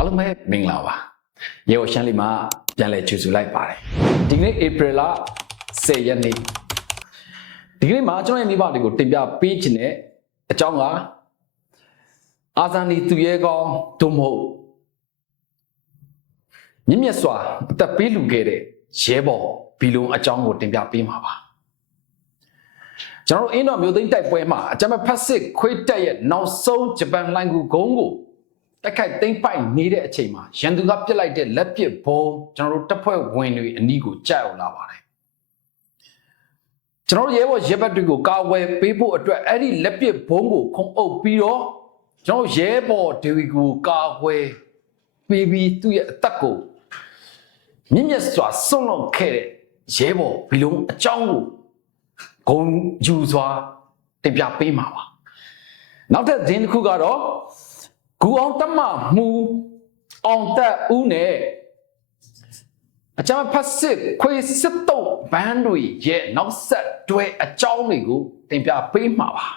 အားလုံးပဲမင်္ဂလာပါရေဝရှမ်းလေးမှာပြန်လည်ကြိုဆိုလိုက်ပါတယ်ဒီကနေ့ဧပြီလ10ရက်နေ့ဒီကနေ့မှာကျွန်တော်ရဲ့မိဘတွေကိုတင်ပြပေးခြင်းတဲ့အကြောင်းကအာဇာနည်သူရဲကောင်းဒုမဟုတ်မြင့်မြတ်စွာအသက်ပေးလူခဲ့တဲ့ရဲဘော်ဘီလုံအကြောင်းကိုတင်ပြပေးမှာပါကျွန်တော်တို့အင်းတော်မျိုးသိန်းတိုက်ပွဲမှာအကြမ်းဖက်စစ်ခွေးတက်ရဲ့နောက်ဆုံးဂျပန်လိုင်းကူဂုံးကို တက်ခိုက်သိမ့်ပိုက်နေတဲ့အချိန်မှာရန်သူကပြစ်လိုက်တဲ့လက်ပစ်ဘုံကျွန်တော်တို့တပ်ဖွဲ့ဝင်တွေအနီးကိုကြောက်အောင်လာပါတယ်ကျွန်တော်တို့ရဲဘော်ရဲဘက်တွေကိုကာဝယ်ပေးဖို့အတွက်အဲ့ဒီလက်ပစ်ဘုံကိုခုံအုပ်ပြီးတော့ကျွန်တော်ရဲဘော်တွေကိုကာဝယ်ပေးပြီးသူ့ရဲ့အသက်ကိုမြင့်မြတ်စွာဆွန့်လွတ်ခဲ့တဲ့ရဲဘော်ဘီလုံးအကြောင်းကိုဂုံယူစွာတင်ပြပေးမှာပါနောက်ထပ်ဇင်းတစ်ခုကတော့ ဂူအောင်တမမှုအောင်တက်ဦးနဲ့အကြမ်းဖက်စစ်ခွေစစ်တုပ်ဘန်းတွေရဲ့နောက်ဆက်တွဲအကြောင်းတွေကိုတင်ပြပေးမှာပါ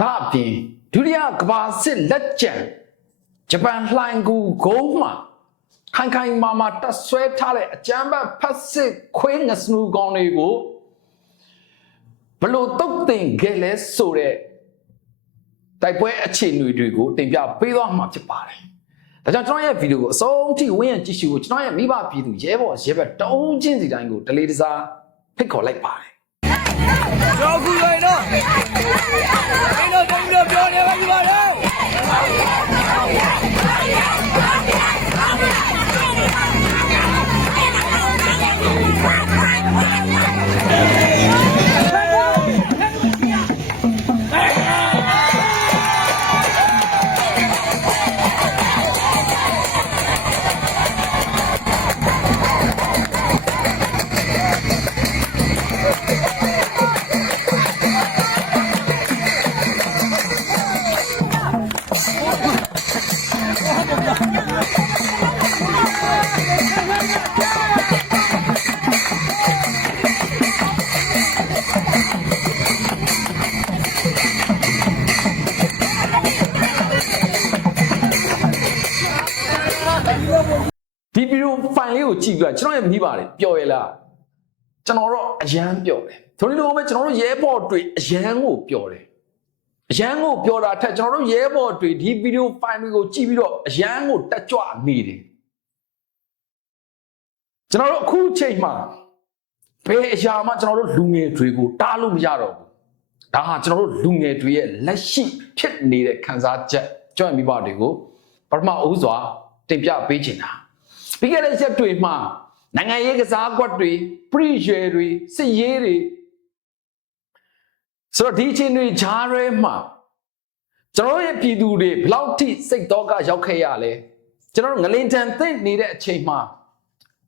ဒါအပြင်ဒုတိယကမ္ဘာစစ်လက်ကျန်ဂျပန်လှိုင်ကူဂုံးမှာခိုင်ခိုင်မာမာတက်ဆွဲထားတဲ့အကြမ်းဖက်စစ်ခွေးငစနူကောင်တွေကိုဘလို့တုတ်တင်ခဲ့လဲဆိုတဲ့ တိုက်ပွဲအခြေအနေတွေကိုတင်ပြပေးသွားမှာဖြစ်ပါတယ်။ဒါကြောင့်ကျွန်တော်ရဲ့ဗီဒီယိုကိုအဆုံးထိဝင်းရကြည့်ရှုဖို့ကျွန်တော်ရဲ့မိဘပြည်သူရဲဘော်ရဲဘက်တုံးချင်းစီတိုင်းကိုဒလေးတစားဖိတ်ခေါ်လိုက်ပါတယ်ကျော်ကူရင်တော့မင်းတို့တုံးတို့ပြောနေပါကြပါတော့ ရဲ့မိပါတယ်ပျော်ရလားကျွန်တော်တော့အရန်ပျော်တယ်ဆိုလိုပဲကျွန်တော်တို့ရဲဘော်တွေအရန်ကိုပျော်တယ်အရန်ကိုပျော်တာထက်ကျွန်တော်တို့ရဲဘော်တွေဒီဗီဒီယိုဖိုင်တွေကိုကြည့်ပြီးတော့အရန်ကိုတက်ကြွနေတယ်ကျွန်တော်တို့အခုချိန်မှာဘယ်အရာမှကျွန်တော်တို့လူငယ်တွေကိုတားလို့မရတော့ဘူးဒါဟာကျွန်တော်တို့လူငယ်တွေရဲ့လက်ရှိဖြစ်နေတဲ့ခံစားချက်ကျွန်တော်မိဘတွေကိုပထမဦးစွာတင်ပြပေးချင်တာပြီးခဲ့တဲ့ရက်တွေမှာ နိုင်ငံရေးကစားကွက်တွေပရိရွယ်တွေစစ်ရေးတွေဆိုတော့ဒီအချိန်တွေဂျားရဲမှာကျွန်တော်တို့ရဲ့ပြည်သူတွေဘယ်လောက်ထိစိတ်တော့ကရောက်ခဲ့ရလဲကျွန်တော်တို့ငလင်တန်သိမ့်နေတဲ့အချိန်မှာ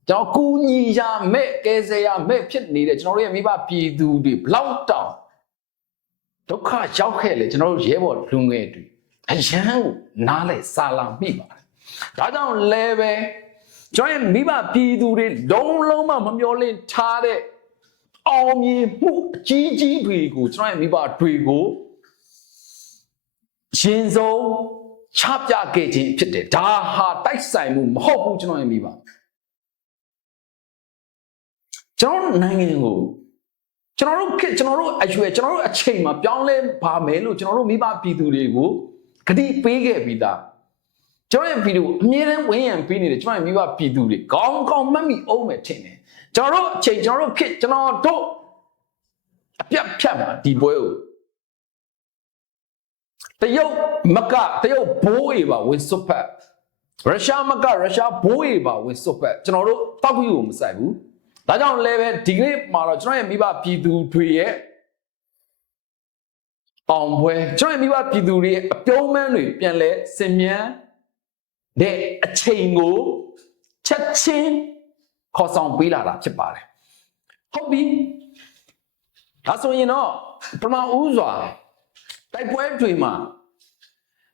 ကျွန်တော်ကူညီရမဲ့ကယ်ဆယ်ရမဲ့ဖြစ်နေတဲ့ကျွန်တော်တို့ရဲ့မိဘပြည်သူတွေဘယ်လောက်တောင်ဒုက္ခရောက်ခဲ့လေကျွန်တော်တို့ရဲဘော်လူငယ်တွေအရန်ကိုနားလဲစာလာမိပါတယ်ဒါကြောင့်လဲပဲ ကျွန်တော်ရဲ့မိဘပြည်သူတွေလုံးလုံးမမမျောလင့်ထားတဲ့အောင်မြင်မှုအကြီးကြီးတွေကိုကျွန်တော်ရဲ့မိဘတွေကိုရှင်ဆုံးချပြခဲ့ခြင်းဖြစ်တယ်ဒါဟာတိုက်ဆိုင်မှုမဟုတ်ဘူးကျွန်တော်ရဲ့မိဘကျွန်တော်နိုင်ငံကိုကျွန်တော်တို့ခေတ်ကျွန်တော်တို့အရွယ်ကျွန်တော်တို့အချိန်မှာပြောင်းလဲပါမယ်လို့ကျွန်တော်တို့မိဘပြည်သူတွေကိုဂတိပေးခဲ့ပြီးသား ကျွန်တော်ရဲ့ဗီဒီယိုအမြဲတမ်းဝင်ရန်ပေးနေတယ်ကျွန်တော်ရဲ့မိဘပြည်သူတွေကောင်းကောင်းမှတ်မိအောင်မယ်ထင်တယ်ကျွန်တော်တို့အချိန်ကျွန်တော်တို့ခစ်ကျွန်တော်တို့အပြတ်ဖြတ်မှာဒီပွဲကိုတရုတ်မကတရုတ်ဘိုးအေပါဝင်စွတ်ဖက်ရုရှားမကရုရှားဘိုးအေပါဝင်စွတ်ဖက်ကျွန်တော်တို့တောက်ပြီးကိုမဆိုင်ဘူးဒါကြောင့်လည်းပဲဒီကနေ့မှာတော့ကျွန်တော်ရဲ့မိဘပြည်သူတွေရဲ့အောင်ပွဲကျွန်တော်ရဲ့မိဘပြည်သူတွေရဲ့အပြုံးမန်းတွေပြန်လဲစင်မြန်း တဲ့အချိန်ကိုချက်ချင်းခေါ်ဆောင်ပေးလာတာဖြစ်ပါတယ်ဟုတ်ပြီဒါဆိုရင်တော့ပထမဦးစွာတိုက်ပွဲတွေမှာ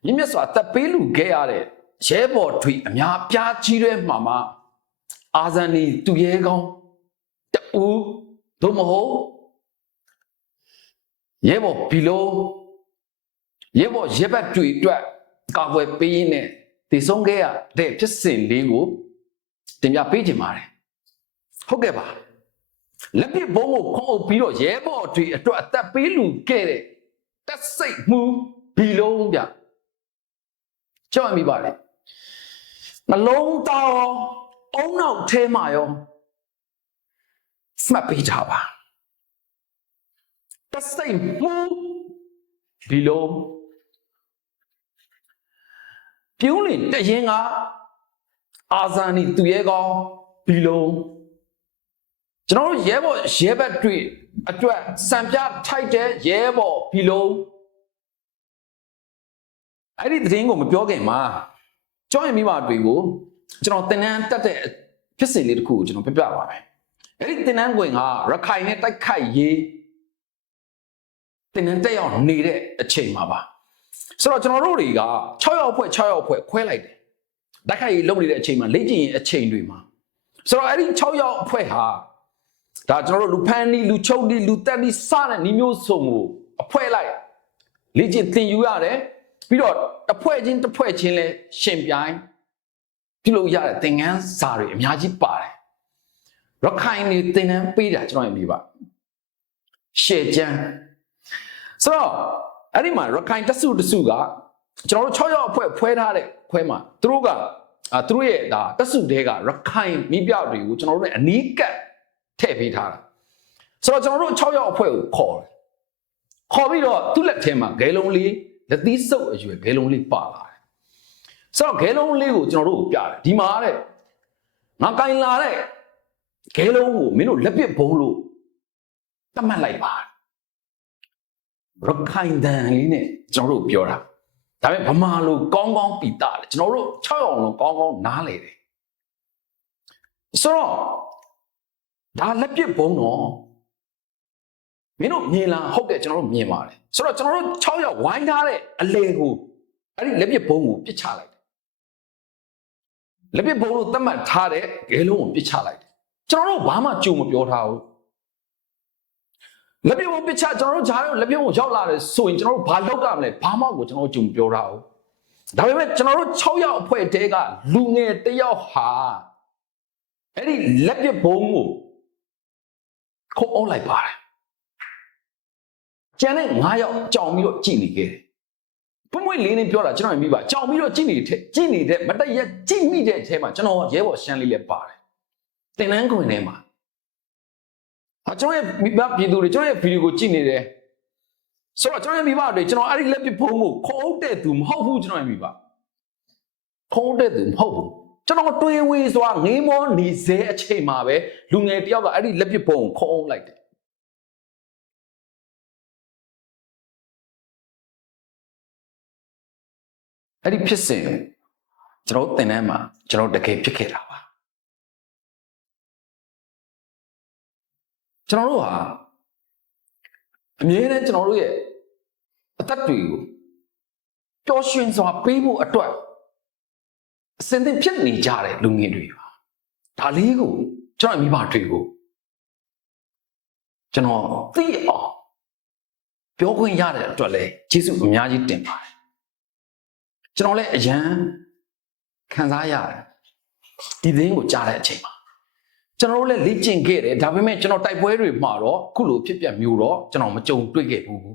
မြင့်မြတ်စွာတပ်ပေးလူခဲ့ရတဲ့ရဲဘော်တွေအများပြားကြီးတဲ့မှာမှာအာဇန်နီသူရဲကောင်းတူသို့မဟုတ်ရဲဘော်ဘီလိုရဲဘော်ရဲဘက်တွေအတွက်ကာကွယ်ပေးရင်းနဲ့ တည်ဆုံးခဲ့ရတဲ့ဖြစ်စဉ်လေးကိုတင်ပြပေးခြင်းပါတယ်ဟုတ်ကဲ့ပါလက်ပစ်ဘုံကိုခုံအုပ်ပြီးတော့ရဲဘော်တွေအတွက်အသက်ပေးလူခဲ့တဲ့တက်စိတ်မှုဘီလုံးဗျကြောက်မိပါလေနှလုံးသားရောအုံနောက်ထဲမှာရောမှတ်ပေးကြပါတက်စိတ်မှုဘီလုံး ပြုံးလင်တရင်ကအာဇာနည်သူရဲကောင်းဘီလုံးကျွန်တော်တို့ရဲဘော်ရဲဘက်တွေအတွက်စံပြထိုက်တဲ့ရဲဘော်ဘီလုံးအဲ့ဒီသတင်းကိုမပြောခင်မှာကြောင်းရင်မိမတွေကိုကျွန်တော်တင်နန်းတက်တဲ့ဖြစ်စဉ်လေးတစ်ခုကိုကျွန်တော်ပြပြပါမယ်အဲ့ဒီတင်နန်းကွင်ကရခိုင်နဲ့တိုက်ခိုက်ရေးတင်နန်းတက်ရောက်နေတဲ့အချိန်မှာပါ ဆိုတော့ကျွန်တော်တို့တွေက6ရောက်ဖွဲ့6ရောက်ဖွဲ့ခွဲလိုက်တယ်တိုက်ခိုက်ရေးလုပ်နေတဲ့အချိန်မှာလက်ကျင်ရင်အချိန်တွေမှာဆိုတော့အဲ့ဒီ6ရောက်အဖွဲ့ဟာဒါကျွန်တော်တို့လူဖန်နီလူချုပ်နီလူတက်နီစတဲ့ညီမျိုးစုံကိုအဖွဲလိုက်လက်ကျင်သင်ယူရတယ်ပြီးတော့တစ်ဖွဲ့ချင်းတစ်ဖွဲ့ချင်းလဲရှင်ပြိုင်ပြုလုပ်ရတဲ့သင်ငန်းစာတွေအများကြီးပါတယ်ရခိုင်နေသင်တန်းပေးတာကျွန်တော်ရမြည်ပါရှေ့ကျန်းဆိုတော့ အဲ့ဒီမှာရခိုင်တစုတစုကကျွန်တော်တို့6ရောက်အဖွဲ့ဖွဲထားတဲ့ဖွဲမှာသူတို့ကအာသူတို့ရဲ့ဒါတစုတဲကရခိုင်မိပြတွေကိုကျွန်တော်တို့ ਨੇ အနီးကပ်ထည့်ပေးထားတာဆိုတော့ကျွန်တော်တို့6ရောက်အဖွဲ့ကိုခေါ်တယ်ခေါ်ပြီးတော့သူ့လက်ထဲမှာဂဲလုံးလေးလက်သီးစုပ်အရွယ်ဂဲလုံးလေးပါလာတယ်ဆိုတော့ဂဲလုံးလေးကိုကျွန်တော်တို့ကိုပြတယ်ဒီမှာတဲ့ငါကင်လာတဲ့ဂဲလုံးကိုမင်းတို့လက်ပစ်ဘုံလို့တတ်မှတ်လိုက်ပါ ရခိုင်တန်လေးနဲ့ကျွန်တော်တို့ပြောတာဒါပေမဲ့ဗမာလိုကောင်းကောင်းပြီးသားတယ်ကျွန်တော်တို့6အောင်လုံးကောင်းကောင်းနားလေတယ်ဆိုတော့ဒါလက်ပစ်ဘုံတော့မင်းတို့မြင်လားဟုတ်တယ်ကျွန်တော်တို့မြင်ပါတယ်ဆိုတော့ကျွန်တော်တို့6ရောက်ဝိုင်းထားတဲ့အလေကိုအဲ့ဒီလက်ပစ်ဘုံကိုပစ်ချလိုက်တယ်လက်ပစ်ဘုံလို့သတ်မှတ်ထားတဲ့ဂဲလုံးကိုပစ်ချလိုက်တယ်ကျွန်တော်တို့ဘာမှကြုံမပြောထားဘူး လက်ပြုံပစ်ချကျွန်တော်တို့ဂျားရုံလက်ပြုံကိုရောက်လာတယ်ဆိုရင်ကျွန်တော်တို့ဘာလုပ်ကြမလဲဘာမှကိုကျွန်တော်တို့ကြုံပြောထားဘူးဒါပေမဲ့ကျွန်တော်တို့6ယောက်အဖွဲ့တဲကလူငယ်တစ်ယောက်ဟာအဲ့ဒီလက်ပစ်ဘုံကိုခုံအောင်လိုက်ပါတယ်ကျန်တဲ့9ယောက်ကြောင်ပြီးတော့ကြည်နေခဲ့တယ်ပွင့်ပွင့်လေးလေးပြောတာကျွန်တော်မြင်ပါကြောင်ပြီးတော့ကြည်နေတဲ့ကြည်နေတဲ့မတရက်ကြည်မိတဲ့အထဲမှာကျွန်တော်ရဲဘော်ရှမ်းလေးလည်းပါတယ်တင်နန်းခွင်ထဲမှာ ဟာကျွန်တော်ရဲ့မိဘပြည်သူတွေကျွန်တော်ရဲ့ဗီဒီယိုကိုကြည့်နေတယ်ဆိုတော့ကျွန်တော်ရဲ့မိဘတွေကျွန်တော်အဲ့ဒီလက်ပစ်ဖုံးကိုခုံးအုပ်တဲ့သူမဟုတ်ဘူးကျွန်တော်ရဲ့မိဘခုံးအုပ်တဲ့သူမဟုတ်ဘူးကျွန်တော်တွေးဝေးစွာငေးမောနေစေအချိန်မှာပဲလူငယ်တယောက်ကအဲ့ဒီလက်ပစ်ဖုံးကိုခုံးအုပ်လိုက်တယ်အဲ့ဒီဖြစ်စဉ်ကျွန်တော်တင်တန်းမှာကျွန်တော်တကယ်ဖြစ်ခဲ့တာပါ ကျွန်တော်တို့ဟာအမြဲတမ်းကျွန်တော်တို့ရဲ့အသက်တွေကိုပျော်ရွှင်စွာပေးဖို့အတွက်အစဉ်သင့်ဖြစ်နေကြတဲ့လူငယ်တွေပါဒါလေးကိုကျွန်တော်မိဘတွေကိုကျွန်တော်သိအောင်ပြောခွင့်ရတဲ့အတွက်လည်းကျေးဇူးအများကြီးတင်ပါတယ်ကျွန်တော်လည်းအရန်ခံစားရတယ်ဒီသတင်းကိုကြားတဲ့အချိန်မှာ ကျွန်တော်တို့လည်းလေ့ကျင့်ခဲ့တယ်ဒါပေမဲ့ကျွန်တော်တိုက်ပွဲတွေမှာတော့ခုလိုဖြစ်ပျက်မျိုးတော့ကျွန်တော်မကြုံတွေ့ခဲ့ဘူး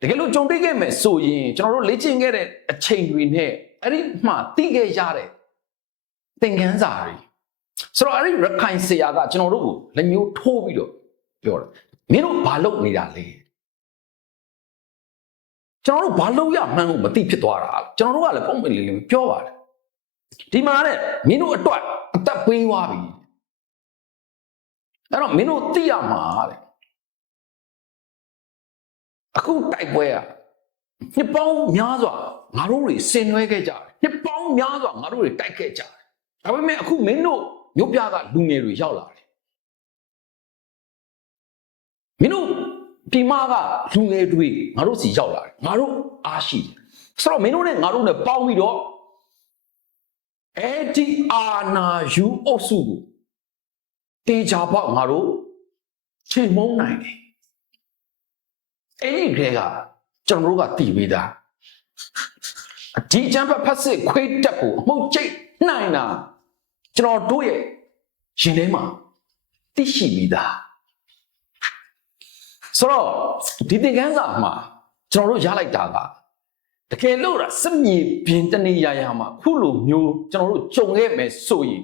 တကယ်လို့ကြုံတွေ့ခဲ့မယ်ဆိုရင်ကျွန်တော်တို့လေ့ကျင့်ခဲ့တဲ့အချိန်တွေနဲ့အဲ့ဒီမှသိခဲ့ရတဲ့သင်ခန်းစာတွေဆိုတော့အဲ့ဒီရခိုင်ဆရာကကျွန်တော်တို့ကိုလက်မျိုးထိုးပြီးတော့ပြောတယ်မင်းတို့ဘာလုပ်နေတာလဲကျွန်တော်တို့ဘာလုပ်ရမှန်းကိုမသိဖြစ်သွားတာကျွန်တော်တို့ကလည်းပုံမှန်လေးလေးပြောပါတယ်ဒီမှာတဲ့မင်းတို့အတွက်အသက်ပေးသွားပြီ အဲ့တော့မင်းတို့သိရမှာတဲ့အခုတိုက်ပွဲอ่ะနှစ်ပေါင်းများစွာငါတို့တွေဆင်နွှဲခဲ့ကြတယ်နှစ်ပေါင်းများစွာငါတို့တွေတိုက်ခဲ့ကြတယ်ဒါပေမဲ့အခုမင်းတို့မြို့ပြကလူငယ်တွေရောက်လာတယ်မင်းတို့ဒီမကလူငယ်တွေငါတို့စီရောက်လာတယ်ငါတို့အားရှိတယ်ဆိုတော့မင်းတို့နဲ့ငါတို့နဲ့ပေါင်းပြီးတော့အဲ့ဒီအာနာယူအုပ်စုကို တေချာပေါက်ငါတို့ချိန်မုံနိုင်တယ်အဲ့ဒီကလေးကကျွန်တော်တို့ကတည်ပြီးသားဒီချမ်းဖတ်ဖတ်စစ်ခွေးတက်ကိုအမှုတ်ကျိတ်နိုင်တာကျွန်တော်တို့ရဲ့ရှင်ထဲမှာသိရှိပြီးသားဆိုတော့ဒီသင်ခန်းစာမှာကျွန်တော်တို့ရလိုက်တာကတကယ်လို့စမြေပြင်တနေရာရာမှာခုလိုမျိုးကျွန်တော်တို့ကြုံခဲ့မယ်ဆိုရင်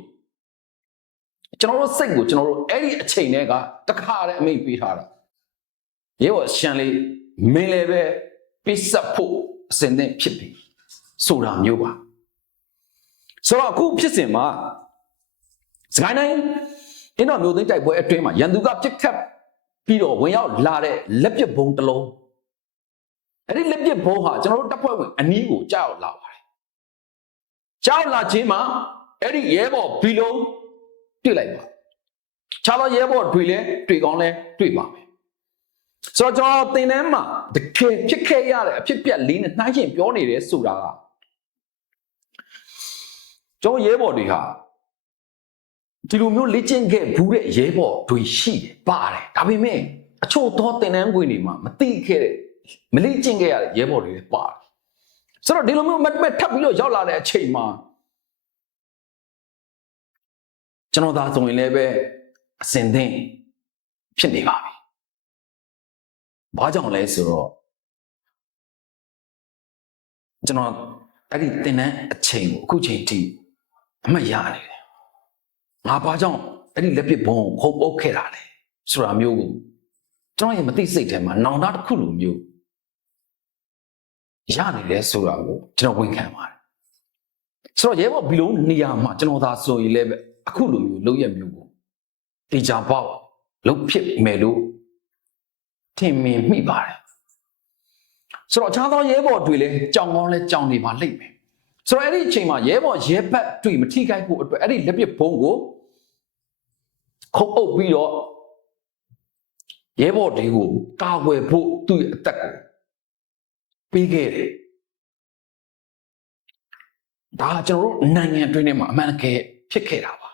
ကျွန်တော်တို့စိတ်ကိုကျွန်တော်တို့အဲ့ဒီအချိန်တည်းကတခါတည်းအမိတ်ပေးထားတာရေဘောရှန်လေးမင်းလည်းပဲပိစပ်ဖို့အစဉ်သင့်ဖြစ်ပြီဆိုတာမျိုးပါဆိုတော့အခုဖြစ်စဉ်မှာစကိုင်းတိုင်းအင်းတော်မျိုးသိန်းတိုက်ပွဲအတွင်းမှာရန်သူကပြစ်ခတ်ပြီးတော့ဝင်ရောက်လာတဲ့လက်ပစ်ဘုံတစ်လုံးအဲ့ဒီလက်ပစ်ဘုံဟာကျွန်တော်တို့တပ်ဖွဲ့ဝင်အနီးကိုကြောက်လာပါတယ်ကြောက်လာခြင်းမှာအဲ့ဒီရဲဘော်ဘီလုံး တွေ့လိုက်ပါခြားသောရဲဘော်တွေလည်းတွေ့ကောင်းလဲတွေ့ပါမယ်ဆိုတော့ကျွန်တော်သင်တန်းမှာတကယ်ဖြစ်ခဲ့ရတဲ့အဖြစ်ပြက်လေးနဲ့နှိုင်းချင်းပြောနေတယ်ဆိုတာကကျွန်တော်ရဲဘော်တွေဟာဒီလိုမျိုးလေ့ကျင့်ခဲ့ဘူးတဲ့ရဲဘော်တွေရှိတယ်ပါတယ်ဒါပေမဲ့အချို့သောသင်တန်းခွင်တွေမှာမသိခဲ့တဲ့မလေ့ကျင့်ခဲ့ရတဲ့ရဲဘော်တွေလည်းပါတယ်ဆိုတော့ဒီလိုမျိုးမတ်မတ်ထပ်ပြီးတော့ရောက်လာတဲ့အချိန်မှာ ကျွန်တော်သာဆိုရင်လည်းပဲအစင်သင့်ဖြစ်နေပါပြီ။ဘာကြောင့်လဲဆိုတော့ကျွန်တော်အဲ့ဒီတင်တန်းအချိန်ကိုအခုချိန်ထိအမှတ်ရနေတယ်။ငါဘာကြောင့်အဲ့ဒီလက်ပစ်ဘုံကိုခုတ်ပုတ်ခဲ့တာလဲဆိုတာမျိုးကိုကျွန်တော်ရဲ့မသိစိတ်ထဲမှာနောင်တတစ်ခုလိုမျိုးရနေတယ်ဆိုတာကိုကျွန်တော်ဝန်ခံပါတယ်။ဆိုတော့ရဲဘော်ဘီလုံးနေရာမှာကျွန်တော်သာဆိုရင်လည်းပဲ အခုလိုမျိုးလုပ်ရမျိုးကိုတေချာပေါက်လုပ်ဖြစ်မယ်လို့ထင်မြင်မိပါတယ်ဆိုတော့အခြားသောရဲဘော်တွေလည်းကြောင်ကောင်းလဲကြောင်နေပါလိမ့်မယ်ဆိုတော့အဲ့ဒီအချိန်မှာရဲဘော်ရဲဘက်တွေမထိခိုက်ဖို့အတွက်အဲ့ဒီလက်ပစ်ဘုံကိုခုတ်အုပ်ပြီးတော့ရဲဘော်တွေကိုကာကွယ်ဖို့သူ့ရဲ့အသက်ကိုပေးခဲ့တယ်ဒါကကျွန်တော်တို့နိုင်ငံအတွင်းထဲမှာအမှန်တကယ်ဖြစ်ခဲ့တာပါ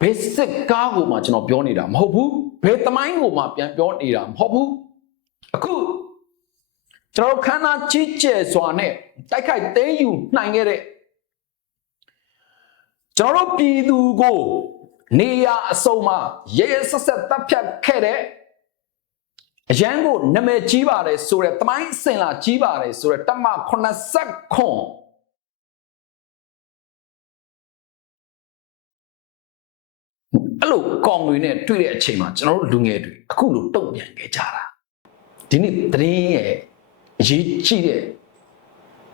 ဘယ်စစ်ကားကိုမှကျွန်တော်ပြောနေတာမဟုတ်ဘူးဘယ်သမိုင်းကိုမှပြန်ပြောနေတာမဟုတ်ဘူးအခုကျွန်တော်တို့ခန္ဓာကြီးကျယ်စွာနဲ့တိုက်ခိုက်သိမ်းယူနိုင်ခဲ့တဲ့ကျွန်တော်တို့ပြည်သူကိုနေရာအစုံမှာရဲရဲဆက်ဆက်တပ်ဖြတ်ခဲ့တဲ့အရန်ကိုနာမည်ကြီးပါတယ်ဆိုတဲ့သမိုင်းစင်လာကြီးပါတယ်ဆိုတဲ့တမ89 အဲ့လိုကောင်တွေနဲ့တွေ့တဲ့အချိန်မှာကျွန်တော်တို့လူငယ်တွေအခုလိုတုံ့ပြန်ခဲ့ကြတာဒီနေ့သတင်းရဲ့အရေးကြီးတဲ့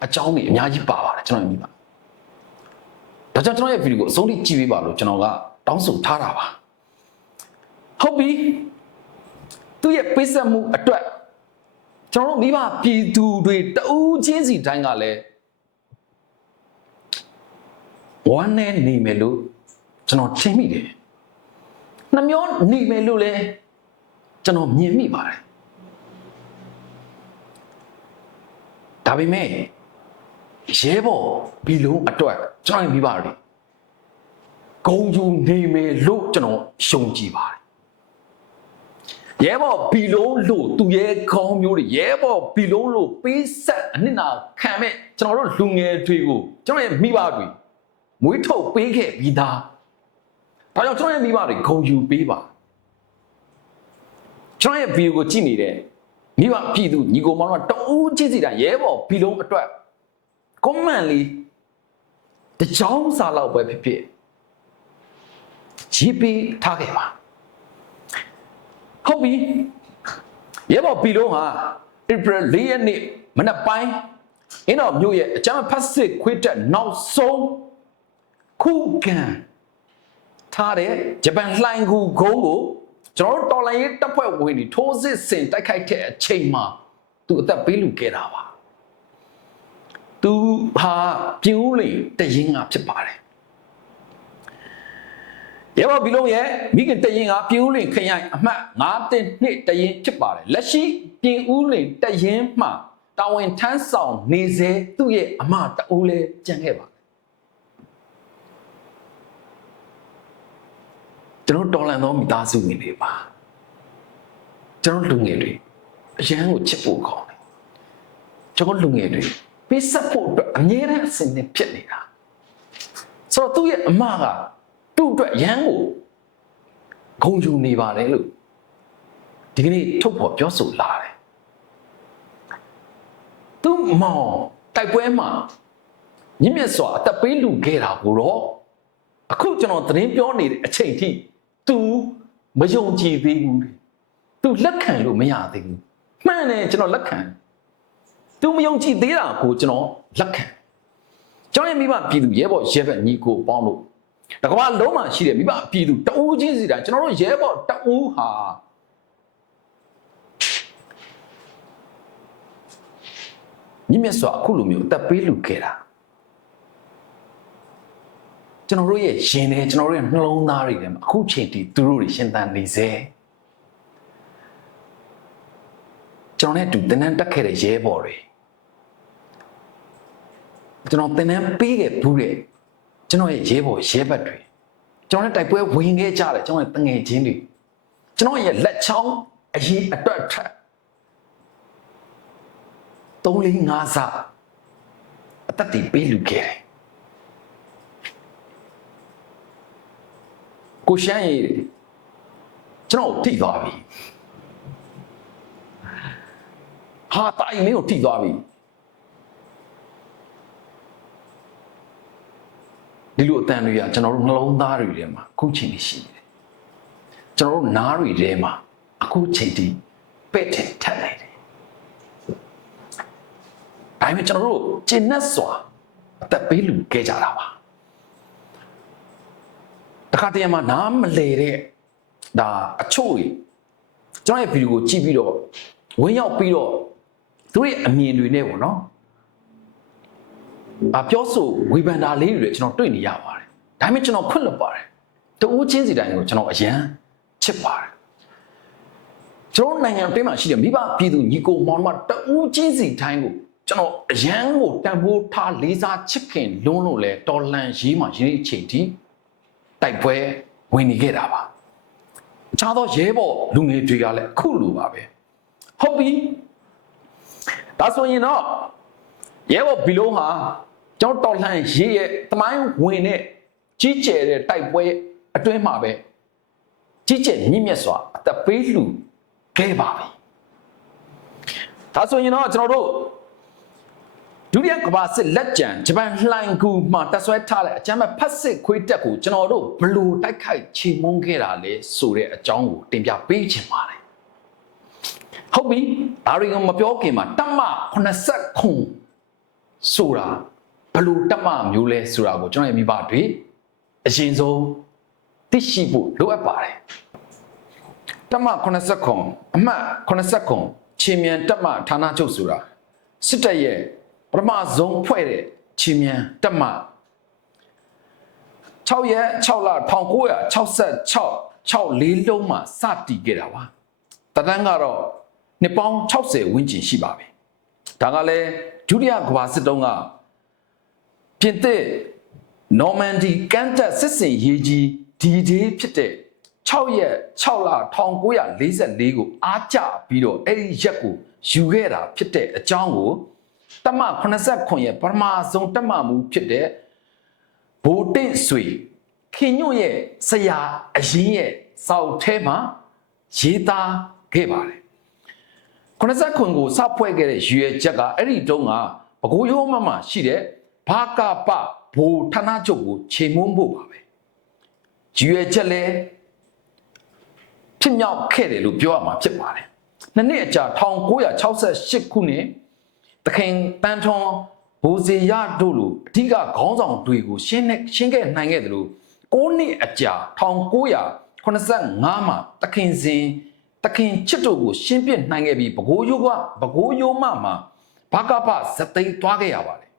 အကြောင်းတွေအများကြီးပါပါတယ်ကျွန်တော်မြင်ပါဒါကြောင့်ကျွန်တော်ရဲ့ဗီဒီယိုကိုအဆုံးထိကြည့်ပေးပါလို့ကျွန်တော်ကတောင်းဆိုထားတာပါဟုတ်ပြီသူ့ရဲ့ပိတ်ဆက်မှုအတွက်ကျွန်တော်တို့မိဘပြည်သူတွေတဦးချင်းစီတိုင်းကလည်းဝမ်းနဲ့နေမယ်လို့ကျွန်တော်ထင်မိတယ် နှမျောနေမယ်လို့လဲကျွန်တော်မြင်မိပါတယ်ဒါပေမဲ့ရဲဘော်ဘီလုံးအတွက်ကျွန်တော်မိပါတယ်ဂုံယူနေမယ်လို့ကျွန်တော်ရှုံကြည်ပါတယ်ရဲဘော်ဘီလုံးလို့သူရဲခေါင်းမျိုးတွေရဲဘော်ဘီလုံးလို့ပေးဆက်အနှစ်နာခံမဲ့ကျွန်တော်တို့လူငယ်တွေကိုကျွန်တော်ရဲ့မိဘတွေမွေးထုတ်ပေးခဲ့ပြီးသား ဒါကြောင့်ကျွန်တော်ရဲ့မိဘတွေဂုံယူပေးပါကျွန်တော်ရဲ့ဗီဒီယိုကိုကြည့်နေတဲ့မိဘပြည်သူညီကိုမောင်တို့ကတူးကြည့်စီတာရဲဘော်ဘီလုံးအတွက်ကွန်မန့်လေးတကြောင်စာလောက်ပဲဖြစ်ဖြစ်ကြီးပေးထားခဲ့ပါဟုတ်ပြီရဲဘော်ဘီလုံးဟာ April ၄ရက်နေ့မနက်ပိုင်းအင်းတော်မြို့ရဲ့အကြမ်းဖက်စစ်ခွေးတက်နောက်ဆုံးခုခံ ထားတဲ့ဂျပန်လှိုင်ကူဂုံးကိုကျွန်တော်တို့တော်လိုင်းရေးတပ်ဖွဲ့ဝင်တွေထိုးစစ်ဆင်တိုက်ခိုက်တဲ့အချိန်မှာသူအသက်ပေးလူခဲ့တာပါသူဟာပြင်းဦးလေတရင်ကဖြစ်ပါတယ်ရဲဘော်ဘီလုံးရဲ့မိခင်တရင်ကပြင်းဦးလေခရိုင်အမှတ်9တင်နှစ်တရင်ဖြစ်ပါတယ်လက်ရှိပြင်းဦးလေတရင်မှတာဝန်ထမ်းဆောင်နေစေသူ့ရဲ့အမတအူးလဲကြံခဲ့ပါ ကျွန်တော်တော်လန်သောမိသားစုဝင်တွေပါကျွန်တော်လူငယ်တွေအရန်ကိုချစ်ဖို့ကောင်းတယ်ကျွန်တော်လူငယ်တွေပေးဆက်ဖို့အတွက်အမြဲတမ်းအစဉ်သင်ဖြစ်နေတာဆိုတော့သူ့ရဲ့အမကသူ့အတွက်ရန်ကိုဂုံယူနေပါတယ်လို့ဒီကနေ့ထုတ်ဖော်ပြောဆိုလာတယ်သူမောင်တိုက်ပွဲမှာမြင့်မြတ်စွာအသက်ပေးလူခဲ့တာကိုတော့အခုကျွန်တော်သတင်းပြောနေတဲ့အချိန်ထိ သူမယုံကြည်သေးဘူးသူလက်ခံလို့မရသေးဘူးမှန်တယ်ကျွန်တော်လက်ခံသူမယုံကြည်သေးတာကိုကျွန်တော်လက်ခံကျောင်းရဲ့မိဘပြည်သူရဲဘော်ရဲဘက်ညီကိုပေါင်းလို့တကမ္ဘာလုံးမှာရှိတဲ့မိဘပြည်သူတဦးချင်းစီတာကျွန်တော်တို့ရဲဘော်တဦးဟာမြင့်မြတ်စွာအခုလိုမျိုးအသက်ပေးလူခဲ့တာ ကျွန်တော်တို့ရဲ့ရင်ထဲကျွန်တော်တို့ရဲ့နှလုံးသားတွေထဲမှာအခုချိန်ထိသူတို့တွေရှင်သန်နေစေကျွန်တော်နဲ့အတူတင်းနှန်းတက်ခဲ့တဲ့ရဲဘော်တွေကျွန်တော်တင်းနှန်းပေးခဲ့ဘူးတဲ့ကျွန်တော်ရဲ့ရဲဘော်ရဲဘက်တွေကျွန်တော်နဲ့တိုက်ပွဲဝင်ခဲ့ကြတယ်ကျွန်တော်ရဲ့တငယ်ချင်းတွေကျွန်တော်ရဲ့လက်ချောင်းအရင်အတွက်ထက်3 4 5စအသက်တည်ပေးလူခဲ့တယ် ကိုရှမ်းရည်ကျွန်တော်ထိသွားပြီဟာတိုင်မင်းကိုထိသွားပြီဒီလိုအတန်တွေကကျွန်တော်တို့နှလုံးသားတွေထဲမှာအခုချိန်ကြီးရှိနေတယ်ကျွန်တော်တို့နားတွေထဲမှာအခုချိန်ကြီးပဲ့ထင်ထက်နေတယ်ဒါပေမဲ့ကျွန်တော်တို့ကျင့်납စွာအသက်ပေးလူခဲ့ကြတာပါတ ခါတည်းမှာနားမလဲတဲ့ဒါအချို့ကြီးကျွန်တော်ရဲ့ဗီဒီယိုကိုကြည့်ပြီးတော့ဝင်ရောက်ပြီးတော့သူရဲ့အမြင်တွေနဲ့ပေါ့နော်အပြောဆိုဝေဖန်တာလေးတွေကျွန်တော်တွေ့နေရပါတယ်ဒါပေမဲ့ကျွန်တော်ခွင့်လွတ်ပါတယ်တဦးချင်းစီတိုင်းကိုကျွန်တော်အရန်ချစ်ပါတယ်ကျွန်တော်နိုင်ငံအတွင်းမှာရှိတဲ့မိဘပြည်သူညီကိုမောင်နှမတဦးချင်းစီတိုင်းကိုကျွန်တော်အရန်ကိုတန်ဖိုးထားလေးစားချစ်ခင်လုံးလို့လဲတော်လန်ရေးမှရင်းအချိန်ထိ တိုက်ပွဲဝင်နေခဲ့တာပါအခြားသောရဲဘော်လူငယ်တွေကလည်းအခုလိုပါပဲဟုတ်ပြီဒါဆိုရင်တော့ရဲဘော်ဘီလုံးဟာကျွန်တော်တော်လှန်ရေးရဲ့တမိုင်းဝင်တဲ့ကြီးကျယ်တဲ့တိုက်ပွဲအတွင်းမှာပဲကြီးကျယ်မြင့်မြတ်စွာအသက်ပေးလှူခဲ့ပါပြီဒါဆိုရင်တော့ကျွန်တော်တို့ ဒုတိယကမ္ဘာစစ်လက်ကျန်ဂျပန်လှိုင်ကူမှာတက်ဆွဲထားတဲ့အကြမ်းမဲ့ဖက်စစ်ခွေးတက်ကိုကျွန်တော်တို့ဘလို့တိုက်ခိုက်ချေမုန်းခဲ့တာလဲဆိုတဲ့အကြောင်းကိုတင်ပြပေးချင်ပါတယ်ဟုတ်ပြီဒါတွေကမပြောခင်မှာတမ80ခုဆိုတာဘလို့တမမျိုးလဲဆိုတာကိုကျွန်တော်ရဲ့မိဘတွေအရင်ဆုံးသိရှိဖို့လိုအပ်ပါတယ်တမ80ခုအမှတ်80ခုချင်းမြန်တမဌာနချုပ်ဆိုတာစစ်တပ်ရဲ့ ပထမဆုံးဖွဲ့တဲ့ချင်းမြန်တမ6ရက်6လ1966 6လေးလုံးမှာစတည်ခဲ့တာပါတဒန်းကတော့နှစ်ပေါင်း60ဝန်းကျင်ရှိပါပြီဒါကလည်းဒုတိယကမ္ဘာစစ်တုန်းကပြင်သစ်နော်မန်ဒီကန်တက်စစ်စင်ရေးကြီးဒီဒေးဖြစ်တဲ့6ရက်6လ1944ကိုအားကျပြီးတော့အဲ့ဒီရက်ကိုယူခဲ့တာဖြစ်တဲ့အကြောင်းကို တမ89ရဲ့ပထမဆုံးတမမူဖြစ်တဲ့ဘိုတင့်ဆွေခင်ညွန့်ရဲ့ဆရာအရင်ရဲ့စောက်ထဲမှာရေးသားခဲ့ပါတယ်89ကိုစဖွဲ့ခဲ့တဲ့ရွေချက်ကအဲ့ဒီတုန်းကဘကိုးရိုးမမရှိတဲ့ဘာကပဘိုဌာနချုပ်ကိုခြေမုံဖို့ပါပဲရွေချက်လဲဖြစ်မြောက်ခဲ့တယ်လို့ပြောရမှာဖြစ်ပါတယ်နှစ်နှစ်အကြာ1968ခုနှစ်တ ခင်တန်ထွန်ဘိုးစီရတို့လိုအဓိကခေါင်းဆောင်တွေကိုရှင်းနေရှင်းခဲ့နိုင်ခဲ့တယ်လို့9နှစ်အကြာ1985မှာတခင်စင်တခင်ချစ်တို့ကိုရှင်းပြနိုင်ခဲ့ပြီးဘကိုးရိုးကဘကိုးရိုးမမှာဘာကပဇသိမ်းသွားခဲ့ရပါတယ်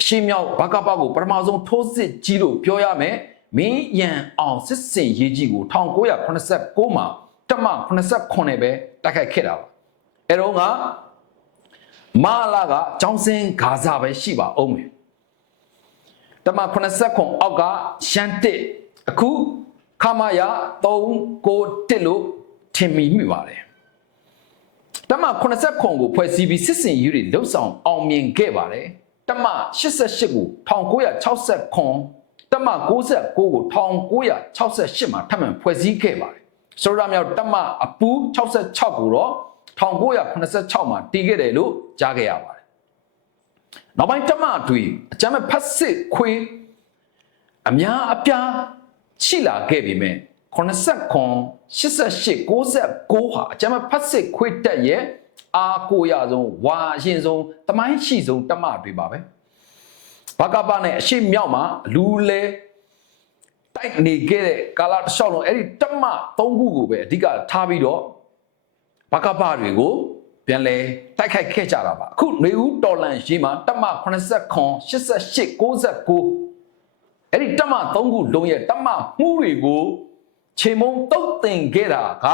အရှိမြောက်ဘာကပကိုပထမဆုံးထိုးစစ်ကြီးလို့ပြောရမယ်မင်းရန်အောင်စစ်စင်ရေးကြီးကို1989မှာတမ89ပဲတိုက်ခိုက်ခဲ့တာပါအဲတော့က မာလာကចောင်းစင်းဂါဇာပဲရှိပါအောင်မယ်တမ89အောက်ကရှမ်းတစ်အခုခမာယာ391လို့ထင်မိမိပါတယ်တမ89ကိုဖွဲ့စည်းပြီးစစ်စင်ရေးတွေလှုပ်ဆောင်အောင်မြင်ခဲ့ပါတယ်တမ88ကို1969တမ69ကို1968မှာထပ်မံဖွဲ့စည်းခဲ့ပါတယ်ဆိုတော့မြောက်တမအပူ66ကိုတော့ 1986မှာတည်ခဲ့တယ်လို့ကြားခဲ့ရပါတယ်နောက်ပိုင်းတမတွေအကြမ်းမဲ့ဖက်စစ်ခွေးအများအပြားရှိလာခဲ့ပြီမဲ့89 88 69ဟာအကြမ်းမဲ့ဖက်စစ်ခွေးတက်ရဲ့အာကိုရဆုံးဝါအရင်ဆုံးတမိုင်းရှိဆုံးတမတွေပါပဲဘကပနဲ့အရှိမြောက်မှာလူလဲတိုက်နေခဲ့တဲ့ကာလတစ်လျှောက်လုံးအဲ့ဒီတမ၃ခုကိုပဲအဓိကထားပြီးတော့ ဘကပတွေကိုပြန်လဲတိုက်ခိုက်ခဲ့ကြတာပါအခုနေဦးတော်လန်ရေးမှာတမ89 88 69အဲ့ဒီတမ၃ခုလုံးရဲ့တမမှုတွေကိုခြေမုံတုတ်တင်ခဲ့တာက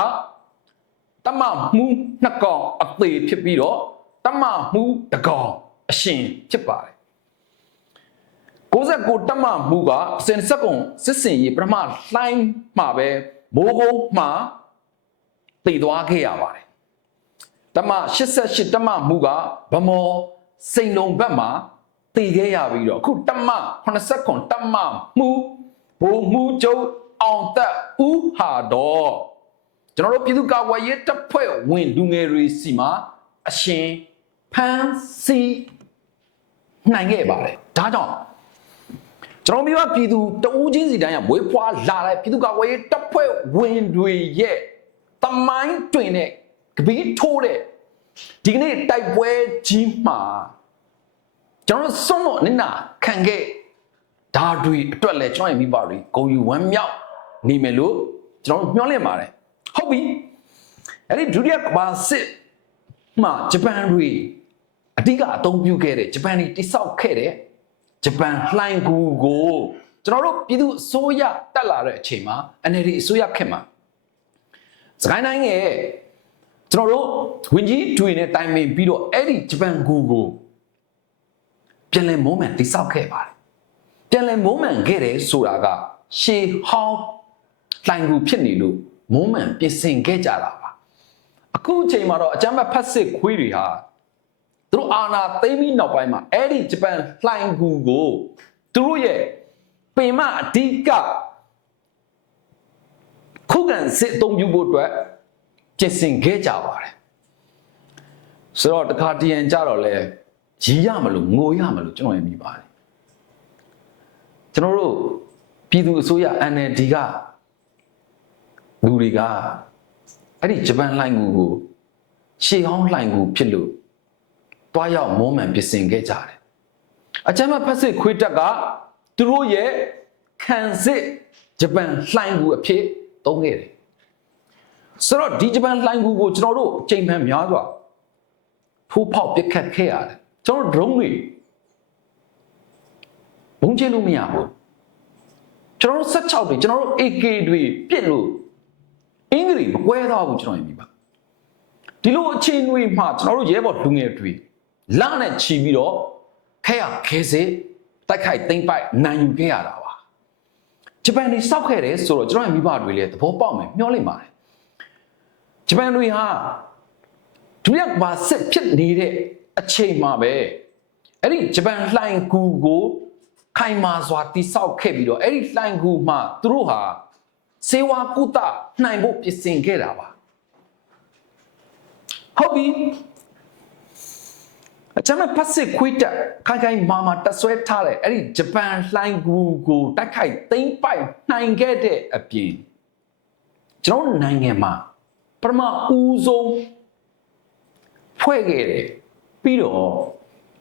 တမမှုနှစ်ကောင်အသေးဖြစ်ပြီးတော့တမမှုတစ်ကောင်အရှင်ဖြစ်ပါတယ်69တမမှုကစင်စက်ကုံစစ်စင်ရေးပထမလှိုင်းမှာပဲမိုးကုန်းမှာတည်သွားခဲ့ရပါတယ် တမ88တမမှုကဗမောစိန်လုံးဘက်မှာတည်ခဲ့ရပြီးတော့အခုတမ89တမမှုဘိုလ်မှုကျုပ်အောင်သက်ဦးဟာတော့ကျွန်တော်တို့ပြည်သူ့ကာကွယ်ရေးတပ်ဖွဲ့ဝင်လူငယ်တွေစီမှာအရှင်ဖမ်းဆီးနိုင်ခဲ့ပါတယ်ဒါကြောင့်ကျွန်တော်မျိုးပြည်သူတဦးချင်းစီတိုင်းကမွေးဖွားလာတဲ့ပြည်သူ့ကာကွယ်ရေးတပ်ဖွဲ့ဝင်တွေရဲ့တမိုင်းတွင်တဲ့ ကပီးထိုးတဲ့ဒီကနေ့တိုက်ပွဲကြီးမှာကျွန်တော်စွန့်လို့နင်နာခံခဲ့ဒါတွေအတွက်လည်းကျွန်တော်ရဲ့မိဘတွေဂုံယူဝမ်းမြောက်နေမယ်လို့ကျွန်တော်မျှော်လင့်ပါတယ်ဟုတ်ပြီအဲ့ဒီဒုတိယကမ္ဘာစစ်မှာဂျပန်တွေအဓိကအသုံးပြုခဲ့တဲ့ဂျပန်တွေတိစောက်ခဲ့တဲ့ဂျပန်လှိုင်းကူကိုကျွန်တော်တို့ပြည်သူအစိုးရတက်လာတဲ့အချိန်မှာ NLD အစိုးရခက်မှာစကိုင်းတိုင်းရဲ့ ကျွန်တော်တို့ဝင်ကြီးတွေနဲ့တိုင်ပင်ပြီးတော့အဲ့ဒီဂျပန်ကူကိုပြန်လည်မုံမှန်တိစောက်ခဲ့ပါတယ်ပြန်လည်မုံမှန်ခဲ့တယ်ဆိုတာကရှေးဟောင်းလှိုင်းကူဖြစ်နေလို့မုံမှန်ပြင်ဆင်ခဲ့ကြတာပါအခုအချိန်မှာတော့အကြမ်းဖက်ဖက်စစ်ခွေးတွေဟာသူတို့အာနာသိမ်းပြီးနောက်ပိုင်းမှာအဲ့ဒီဂျပန်လှိုင်းကူကိုသူတို့ရဲ့ပင်မအဓိကခုခံစစ်အသုံးပြုဖို့အတွက် ပြင်ဆင်ခဲ့ကြပါတယ်ဆိုတော့တခါတရံကြတော့လဲရီးရမလို့ငိုရမလို့ကျွန်တော်ရမိပါတယ်ကျွန်တော်တို့ပြည်သူအစိုးရ NLD ကလူတွေကအဲ့ဒီဂျပန်လှိုင်းကူကိုရှေးဟောင်းလှိုင်းကူဖြစ်လို့တွားရောက်မုံမှန်ပြင်ဆင်ခဲ့ကြတယ်အချမ်းမဖက်စစ်ခွေးတက်ကသူတို့ရဲ့ခံစစ်ဂျပန်လှိုင်းကူအဖြစ်သုံးခဲ့တယ် ဆိုတော့ဒီဂျပန်လှိုင်းကူကိုကျွန်တော်တို့အချိန်မှန်များစွာထိုးပေါက်ပစ်ခတ်ခဲ့ရတယ်ကျွန်တော်တို့ drone တွေဘုံကျလို့မရဘူးကျွန်တော်တို့16တွေကျွန်တော်တို့ AK တွေပြစ်လို့အင်္ဂလိပ်မကွဲတော့ဘူးကျွန်တော်ရင်ပြီပါဒီလိုအခြေအနေမှာကျွန်တော်တို့ရဲဘော်လူငယ်တွေလနဲ့ချီပြီးတော့ခဲရခဲစေတိုက်ခိုက်သိမ့်ပိုက်နိုင်ယူခဲ့ရတာပါဂျပန်တွေစောက်ခဲ့တယ်ဆိုတော့ကျွန်တော်ရဲ့မိဘတွေလည်းသဘောပေါက်မယ်မျှော်လင့်ပါတယ် ဂျပန်တွေဟာဒုတိယကမ္ဘာစစ်ဖြစ်နေတဲ့အချိန်မှာပဲအဲ့ဒီဂျပန်လှိုင်းကူကိုခိုင်မာစွာတိဆောက်ခဲ့ပြီးတော့အဲ့ဒီလှိုင်းကူမှာသူတို့ဟာစေဝါကုသနိုင်ဖို့ပြင်ဆင်ခဲ့တာပါဟုတ်ပြီအချမ်းဖတ်စစ်ခွေးတက်ခိုင်ခိုင်မာမာတက်ဆွဲထားတယ်အဲ့ဒီဂျပန်လှိုင်းကူကိုတိုက်ခိုက်သိမ့်ပိုက်နိုင်ခဲ့တဲ့အပြင်ကျွန်တော်နိုင်ငံမှာ ပထမဦးဆုံးဖွဲ့ခဲ့တယ်ပြီးတော့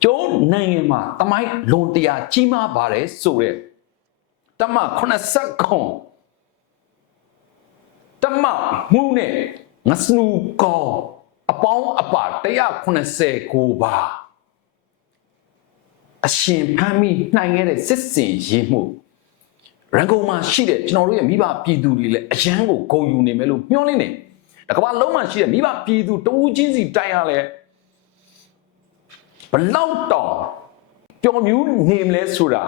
ကျုံးနိုင်ငံမှာတမိုင်းလွန်တရားကြီးမားပါတယ်ဆိုတဲ့တမ80ခွန်တမမှုနဲ့ငစနူကောအပေါင်းအပါ180ကိုပါအရှင်ဖမ်းမိနိုင်ခဲ့တဲ့စစ်စင်ရေးမှုရန်ကုန်မှာရှိတဲ့ကျွန်တော်တို့ရဲ့မိဘပြည်သူတွေလည်းအရန်ကိုဂုံယူနေမယ်လို့မျှော်လင့်နေတ ကဘာလုံးမှာရှိတဲ့မိဘပြည်သူတဦးချင်းစီတိုင်ရလဲဘလောက်တောင်ပျော်မြူးနေမလဲဆိုတာ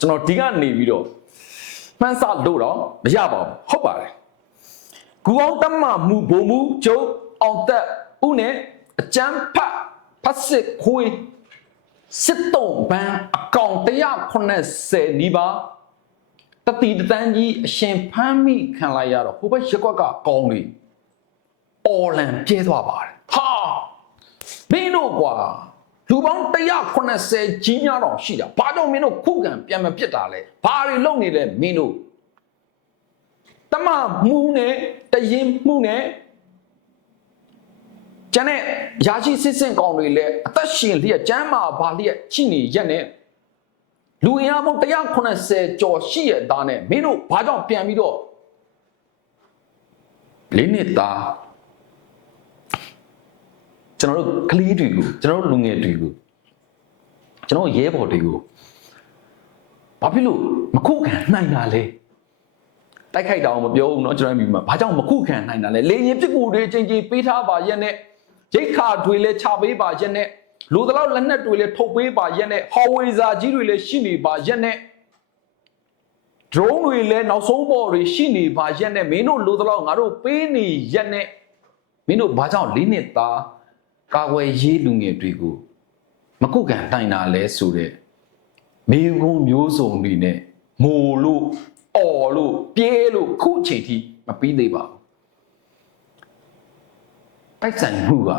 ကျွန်တော်ဒီကနေပြီးတော့မှန်းဆလို့တော့မရပါဘူးဟုတ်ပါတယ်ဂူအောင်တမမှုဘုံမှုကျုပ်အောင်သက်ဦးနဲ့အကျန်းဖတ်ဖတ်စစ်ခွေးစစ်တုံးဘန်းအကောင်180နီးပါးတတိတန်းကြီးအရှင်ဖမ်းမိခံလိုက်ရတော့ဟိုဘက်ရက်ကွက်ကကောင်းလေ အော်လန်ပြဲသွားပါတယ်ဟာမင်းတို့ကွာလူပေါင်း180ကြီးများတော့ရှိတာဘာကြောင့်မင်းတို့ခုခံပြန်မပြစ်တာလဲဘာတွေလုပ်နေလဲမင်းတို့တမမှုနဲ့တရင်မှုနဲ့ကျန်တဲ့ရာရှိစစ်စင်ကောင်တွေလည်းအသက်ရှင်လျက်ကျမ်းမာပါလျက်ရှိနေရက်နဲ့လူအင်အားပေါင်း180ကျော်ရှိရသားနဲ့မင်းတို့ဘာကြောင့်ပြန်ပြီးတော့လေးနှစ်သား ကျွန်တော်တို့ကလေးတွေကိုကျွန်တော်တို့လူငယ်တွေကိုကျွန်တော်တို့ရဲဘော်တွေကိုဘာဖြစ်လို့မခုခံနိုင်တာလဲတိုက်ခိုက်တာအောင်မပြောဘူးเนาะကျွန်တော်မြင်မှာဘာကြောင့်မခုခံနိုင်တာလဲလေရင်ပြစ်ကူတွေချင်းချင်းပေးထားပါရက်နဲ့ရိတ်ခါတွေလည်းချပေးပါရက်နဲ့လူတလောက်လက်နက်တွေလည်းထုတ်ပေးပါရက်နဲ့ဟော်ဝေဇာကြီးတွေလည်းရှိနေပါရက်နဲ့ drone တွေလည်းနောက်ဆုံးပေါ်တွေရှိနေပါရက်နဲ့မင်းတို့လူတလောက်ငါတို့ပေးနေရက်နဲ့မင်းတို့ဘာကြောင့်လေးနှစ်သား ကာဝယ်ရေးလူငယ်တွေကိုမကုကန်တိုင်တာလဲဆိုတဲ့မေကုံမျိုးစုံတွေနဲ့မိုလို့အော်လို့ပြေးလို့ခုချိန်ထိမပြီးသေးပါဘူးတိုက်ဆိုင်မှုက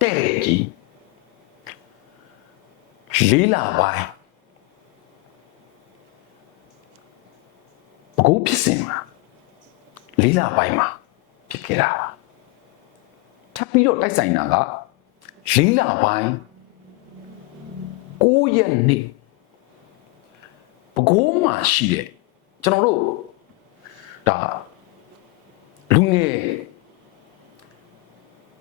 တဲ့တဲ့ကြီးလေးလာပိုင်းဘကိုးဖြစ်စဉ်မှာလေးလာပိုင်းမှာဖြစ်ခဲ့တာပါ ထပ်ပြီးတော့တိုက်ဆိုင်တာကလေးလာပိုင်း9ရက်နေ့ဘကိုးမှာရှိတဲ့ကျွန်တော်တို့ဒါလူငယ်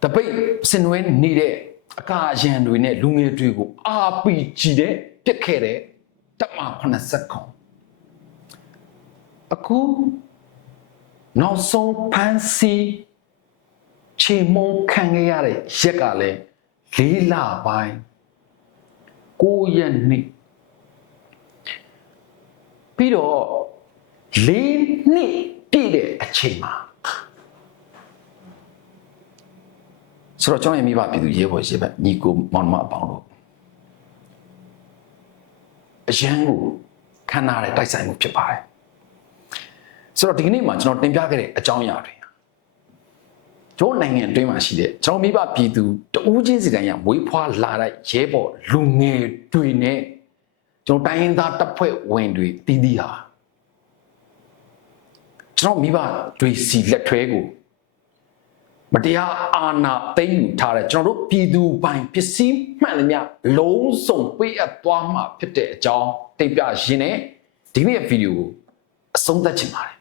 တပိတ်စင်နွဲနေတဲ့အကာအရန်တွေနဲ့လူငယ်တွေကို RPG တဲ့ပြစ်ခဲ့တဲ့တမ80ခေါင်အခုနောက်ဆုံးဖန်စီ ချေမုန်းခံခဲ့ရတဲ့ရက်ကလည်းလေးလပိုင်း9ရက်နေ့ပြီးတော့လေးနှစ်ပြည့်တဲ့အချိန်မှာဆိုတော့ကျွန်တော်ရဲ့မိဘပြည်သူရဲဘော်ရဲဘက်ညီကိုမောင်နှမအပေါင်းတို့အရန်ကိုခံရတဲ့တိုက်ဆိုင်မှုဖြစ်ပါတယ်ဆိုတော့ဒီကနေ့မှာကျွန်တော်တင်ပြခဲ့တဲ့အကြောင်းအရာတွေ ကျွန်တော်နိုင်ငံအတွင်းမှာရှိတဲ့ကျွန်တော်မိဘပြည်သူတဦးချင်းစီတိုင်းကမွေးဖွားလာတဲ့ရဲဘော်လူငယ်တွေနဲ့ကျွန်တော်တိုင်းရင်းသားတပ်ဖွဲ့ဝင်တွေတည်တည်ဟာကျွန်တော်မိဘတွေစီလက်ထွဲကိုမတရားအာဏာသိမ်းယူထားတဲ့ကျွန်တော်တို့ပြည်သူပိုင်ပစ္စည်းမှန်သမျှလုံးစုံပေးအပ်သွားမှာဖြစ်တဲ့အကြောင်းတင်ပြရင်းနဲ့ဒီနေ့ဗီဒီယိုကိုအဆုံးသတ်ချင်ပါတယ်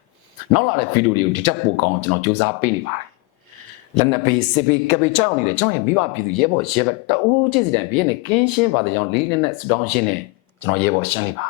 နောက်လာတဲ့ဗီဒီယိုတွေကိုဒီတက်ပို့ကောင်းကျွန်တော်စူးစမ်းပေးနေပါတယ် လက်နက်ပေးစစ်ပေးကပေကြောက်နေတဲ့ကျွန်တော်ရဲ့မိဘပြည်သူရဲဘော်ရဲဘက်တအူးချင်းစီတိုင်းဘီးနဲ့ကင်းရှင်းပါတဲ့ကြောင့်လေးလေးနဲ့ဆူတောင်းရှင်းနေကျွန်တော်ရဲဘော်ရှင်းနေပါ